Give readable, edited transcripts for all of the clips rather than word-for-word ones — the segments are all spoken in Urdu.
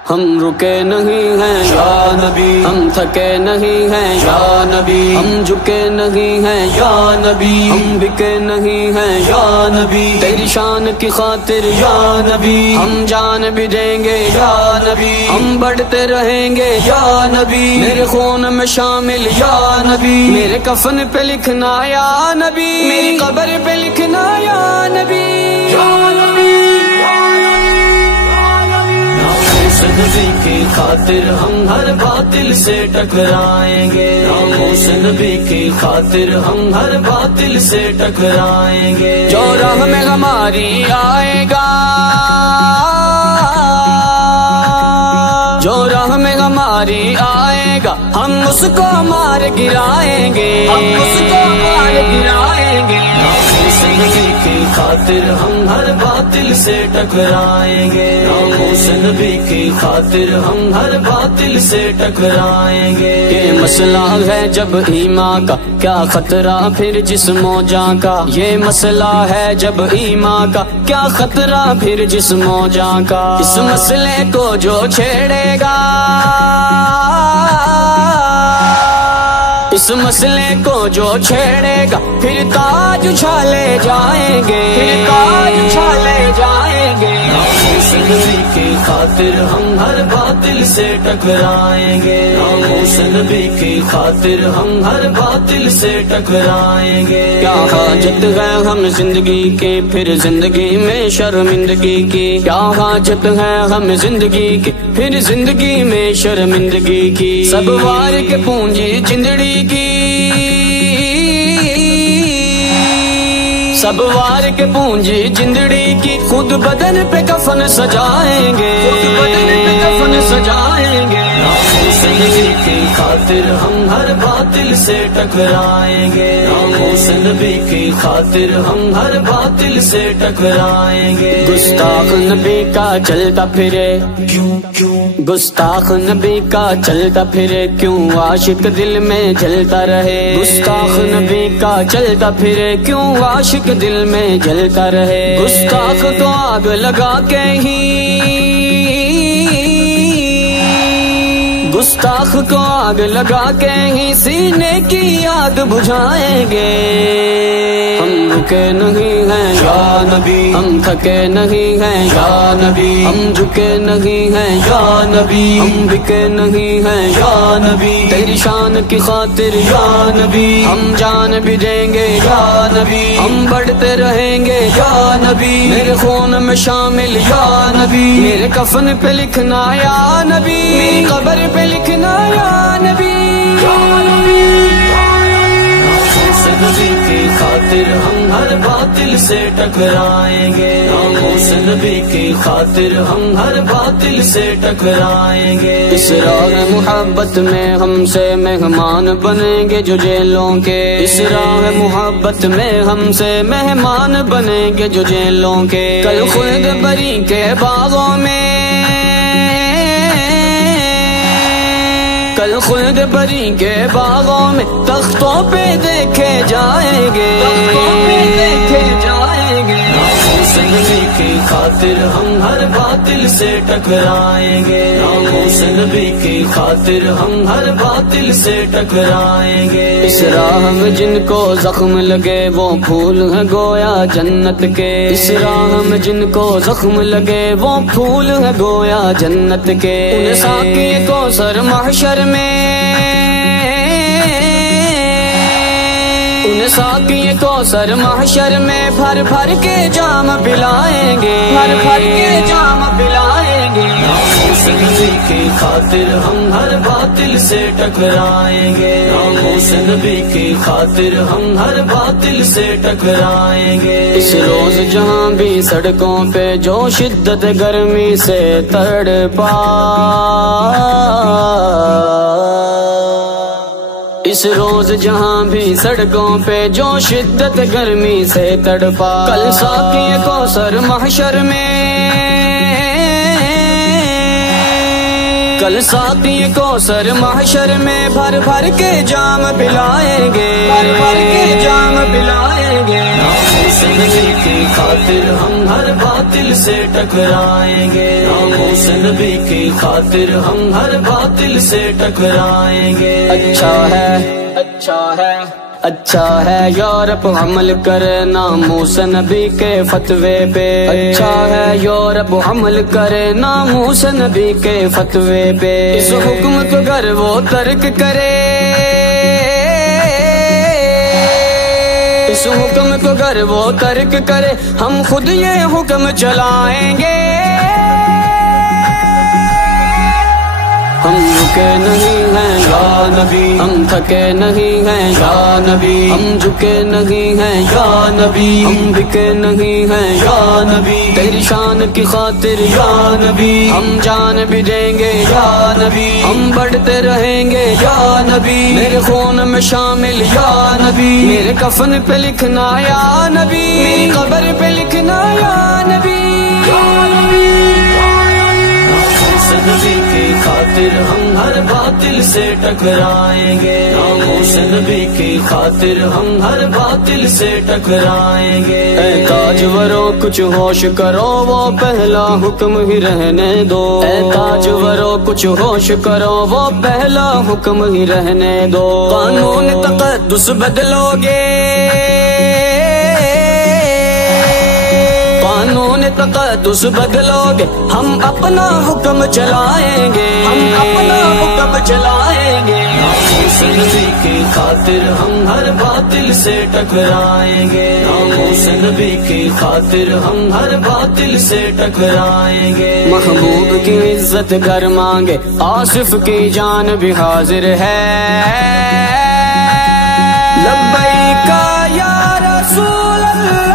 ہم رکے نہیں ہیں یا نبی، ہم تھکے نہیں ہیں یا نبی، ہم جھکے نہیں ہیں یا نبی، ہم بکے نہیں ہیں یا نبی، تیری شان کی خاطر یا نبی، ہم جان بھی دیں گے یا نبی، ہم بڑھتے رہیں گے یا نبی، میرے خون میں شامل یا نبی، میرے کفن پہ لکھنا یا نبی، میری قبر پہ لکھنا یا نبی، یا نبی، نبی کی خاطر ہم ہر باطل سے ٹکرائیں گے، ناموس نبی کی خاطر ہم ہر باطل سے ٹکرائیں گے، جو راہ میں ہماری آئے گا، جو راہ میں ہماری آئے گا، ہم اس کو مار گرائیں گے، ہم اس کو مار گرائیں گے، ناموس نبی کی خاطر ہم ہر باطل سے ٹکرائیں گے، ناموس نبی کی خاطر ہم ہر باطل سے ٹکرائیں گے، یہ مسئلہ ہے جب ایمان کا، کیا خطرہ پھر جسم و جاں کا، یہ مسئلہ ہے جب ایمان کا، کیا خطرہ پھر جسم و جاں کا، اس مسئلے کو جو چھیڑے گا، اس مسئلے کو جو چھیڑے گا، پھر تاج اچھالے جائیں گے، پھر تاج اچھالے جائیں گے، ناموس نبی کی خاطر ہم ہر باطل سے ٹکرائیں گے، ناموس نبی کی خاطر ہم ہر باطل سے ٹکرائیں گے، کیا حاجت ہے ہم زندگی کی پھر زندگی میں شرمندگی کی، کیا حاجت ہے ہم زندگی کی پھر زندگی میں شرمندگی کی، سب وار کے پونجی جندڑی کی، سب وار کے پونجی جندڑی کی، خود بدن پہ کفن سجائیں گے، خود بدن پہ کفن سجائیں گے، ناموس نبی کی خاطر ہم ہر باطل سے ٹکرائیں گے، ناموس نبی کی خاطر ہم ہر باطل سے ٹکرائیں گے، گستاخ نبی کا چلتا پھرے کیوں گستاخ نبی کا چلتا پھرے کیوں عاشق دل میں جلتا رہے، گستاخ نبی کا چلتا پھرے کیوں عاشق دل میں جلتا رہے، گستاخ تو آگ لگا کے ہی، گستاخ کو آگ لگا کے ہی سینے کی آگ بجھائیں گے، ہم رکے نہیں ہیں یا نبی، ہم تھکے نہیں ہیں یا نبی، ہم جھکے نہیں ہیں یا نبی، ہم بکے نہیں ہیں یا نبی، تیری شان کی خاطر یا نبی، ہم جان بھی دیں گے یا نبی، ہم بڑھتے رہیں گے یا نبی، میرے خون میں شامل یا نبی، میرے کفن پہ لکھنا یا نبی، میری قبر پہ لکھنا یا نبی، یا نبی، ناموس نبی کی خاطر ہم ہر باطل سے ٹکرائیں گے، ناموس نبی کی خاطر ہم ہر باطل سے ٹکرائیں گے، اس راہ محبت میں ہم سے مہمان بنیں گے جو جیلوں کے، اس راہ محبت میں ہم سے مہمان بنیں گے جو جیلوں کے، کل خلد بری کے باغوں میں، کل خلد بری کے باغوں میں تختوں پہ دیکھے جائیں گے، تختوں پہ دیکھے جائیں گے، ناموس نبی کی خاطر ہم ہر باطل سے ٹکرائیں گے، ناموس نبی کی خاطر ہم ہر باطل سے ٹکرائیں گے، اس راہ میں جن کو زخم لگے وہ پھول ہیں گویا جنت کے، اس راہ میں جن کو زخم لگے وہ پھول ہیں گویا جنت کے، انہیں ساقی کوثر محشر میں، انہیں ساقی کوثر محشر میں بھر بھر کے جام پلائیں گے، بھر بھر کے جام پلائیں گے، ناموس نبی کی خاطر ہم ہر باطل سے ٹکرائیں گے، ناموس نبی کی خاطر ہم ہر باطل سے ٹکرائیں گے، اس روز جہاں بھی سڑکوں پہ جو شدت گرمی سے تڑپا، اس روز جہاں بھی سڑکوں پہ جو شدت گرمی سے تڑپا، کل ساقی کوثر محشر میں، کل ساقی کوثر محشر میں بھر بھر کے جام پلائیں گے، بھر بھر کے جام پلائیں گے۔ ناموس نبی کی خاطر ہم ہر باطل سے ٹکرائیں گے، ناموس نبی کی خاطر ہم ہر باطل سے ٹکرائیں گے۔ اچھا ہے، اچھا ہے، اچھا ہے یورپ عمل کرے ناموس نبی کے فتوے پہ، اچھا ہے یورپ عمل کرے ناموس نبی کے فتوے پہ۔ اس حکم کو گر وہ ترک کرے، اس حکم کو گر وہ ترک کرے، ہم خود یہ حکم چلائیں گے۔ ہم رکے نہیں ہیں یا نبی، ہم تھکے نہیں ہیں یا نبی، ہم جھکے نہیں ہیں یا نبی، ہم بکے نہیں ہیں یا نبی، تیری شان کی خاطر یا نبی، ہم جان بھی دیں گے یا نبی، ہم بڑھتے رہیں گے یا نبی، میرے خون میں شامل یا نبی، میرے کفن پہ لکھنا یا نبی، میری قبر پہ لکھنا یا نبی، یا نبی۔ نبی کی خاطر ہم ہر باطل سے ٹکرائیں گے، ناموس نبی کی خاطر ہم ہر باطل سے ٹکرائیں گے۔ اے تاجورو کچھ ہوش کرو، وہ پہلا حکم ہی رہنے دو، اے تاجورو کچھ ہوش کرو، وہ پہلا حکم ہی رہنے دو۔ قانون تقدس بدلو گے، قانون تقدس بدلو گے، ہم اپنا حکم چلائیں گے، ہم اپنا حکم چلائیں گے۔ ناموس نبی کی خاطر ہم ہر باطل سے ٹکرائیں گے، ناموس نبی کی خاطر ہم ہر باطل سے ٹکرائیں گے۔ محبوب کی عزت گر مانگے، آصف کی جان بھی حاضر ہے، لبیک یا رسول اللہ۔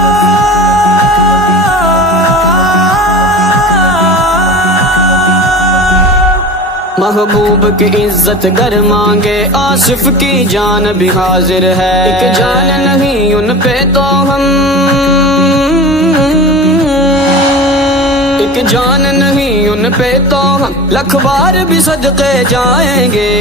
محبوب کی عزت گر مانگے، آصف کی جان بھی حاضر ہے، ایک جان نہیں ان پہ تو ہم، ایک جان نہیں ان پہ تو ہم لکھ بار بھی صدقے جائیں گے۔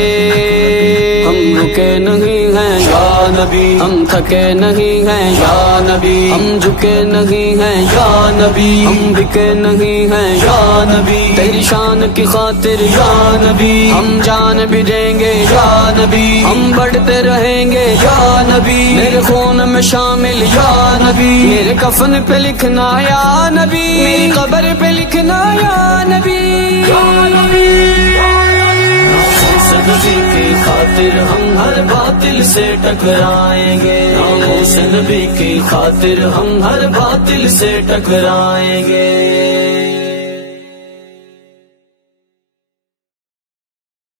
ہم رکے نہیں ہیں یا نبی، ہم تھکے نہیں ہیں یا نبی، ہم جھکے نہیں ہیں یا نبی، ہم بکے نہیں ہیں یا نبی، تیری شان کی خاطر یا نبی، ہم جان بھی دیں گے یا نبی، ہم بڑھتے رہیں گے یا نبی، میرے خون میں شامل یا نبی، میرے کفن پہ لکھنا یا نبی، میری قبر پہ لکھنا یا نبی، یا نبی۔ ناموس نبی کی خاطر ہم ہر باطل سے ٹکرائیں گے، ناموس نبی کی خاطر ہم ہر باطل سے ٹکرائیں گے۔